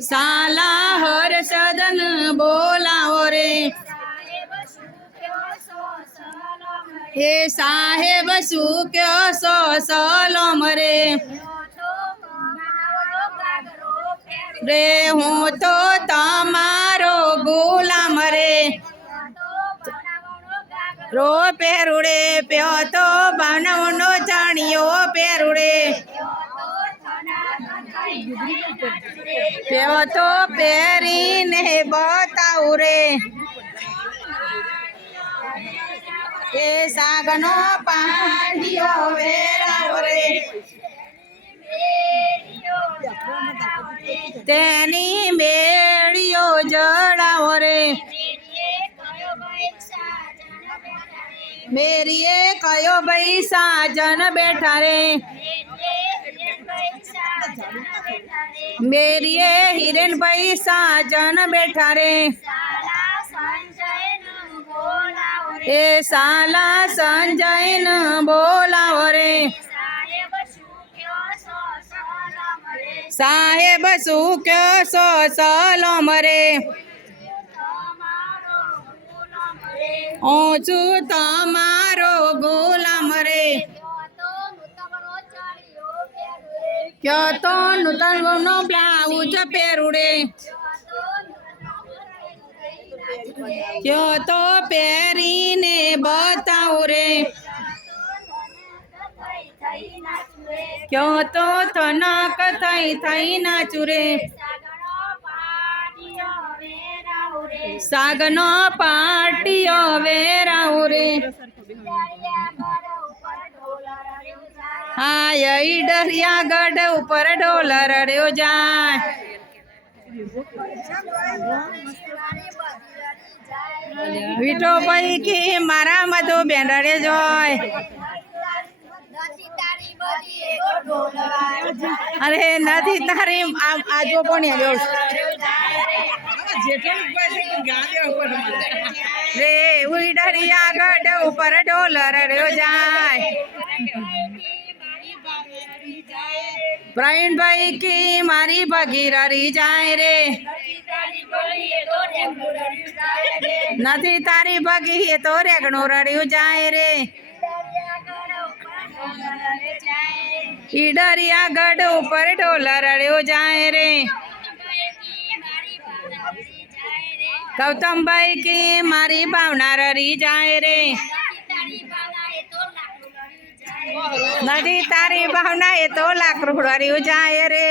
સાલા હર્ષદન બોલાવો રે. હે સાહેબ, શું કયો સો સલોમ રે. રે, હું તો તમારો ગુલામ રે. રો, પેરુડે, પ્યો તો ભાવનવનો પ્યો તો પહેરીને બતાવું રે એ સાગનો પાંડિયો વેરાવો રે તેની મેળીઓ જડાવો રે મેરીએ કયો ભાઈ સાજન બેઠા રે મેરીએ હિરેનભાઈ સાજન બેઠા રે. એ સાલા સંજયન બોલાવો રે. સાહેબ શું કયો સો સલોમ રે. ઓછું તમારો ગુલામ તો નૂતન નો બ્લાઉઝ પહેરુડે. ક્યો તો પહેરીને બતાવું રે ક્યો તો થનક થઈ થઈ નાચું રે સાગનો પાટિયો વેરાવું રે હા ઈ ડરિયા ગઢ ઉપર ડોલર રડ્યો જાય. વિટો પૈકી મારા મધુ બેંડડે જોય. અરે, નથી તારી આજો પણ રે ઉડરિયા ગઢ ઉપર ડોલર રડ્યો જાય. પ્રવીણભાઈ કી મારી ભગીરરી જાય રે. નથી તારી ભગી એ તો રેગણું રડ્યું જાય રે. ઈડરિયા ગઢ ઉપર ઢોલ રડ્યો જાય રે. ગૌતમભાઈ કે મારી ભાવના રરી જાય રે. નથી તારી ભાવના એ તો લાખ રૂપિયા જાય રે.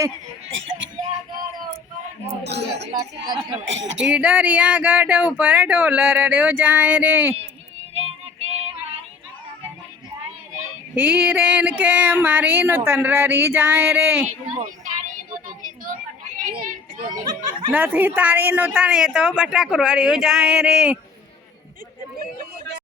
ઈડરિયા ગઢ ઉપર ડોલર રડ્યો જાય રે. હિરેન કે મારી નૂતન રરી જાય રે. નથી તારી નૂતન એ તો બટાકું જાય રે.